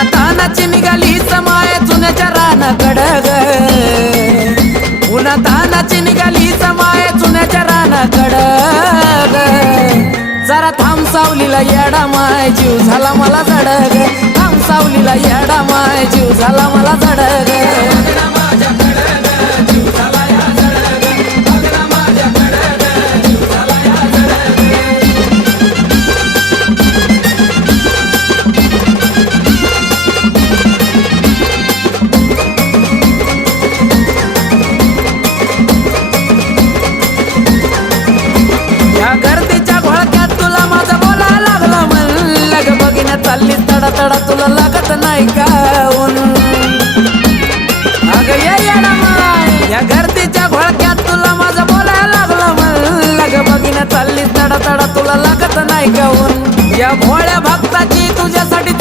उन्हातानाची निघाली समाय चुन्याच्या रानाकडं ग, उन्हातानाची निघाली समाय चुन्याच्या रानाकडं ग. जरा थांब सावलीला येडा माय जीव झाला मला जडग, थांब सावलीला येडा माय जीव झाला मला जडग. गर्दीच्या घोळक्यात तुला माझं बोलायला लागलं म्हणलं ग, बघिन्या चालली तडा तडा तुला लागत नाही का ऊन. अगं ये येडा माय या गर्दीच्या घोळक्यात तुला माझं बोलायला लागलं म्हणलं ग, बघिन्या चालली तडा तडा तुला लागत नाही का ऊन. या भोळ्या भक्ताची तुझ्यासाठी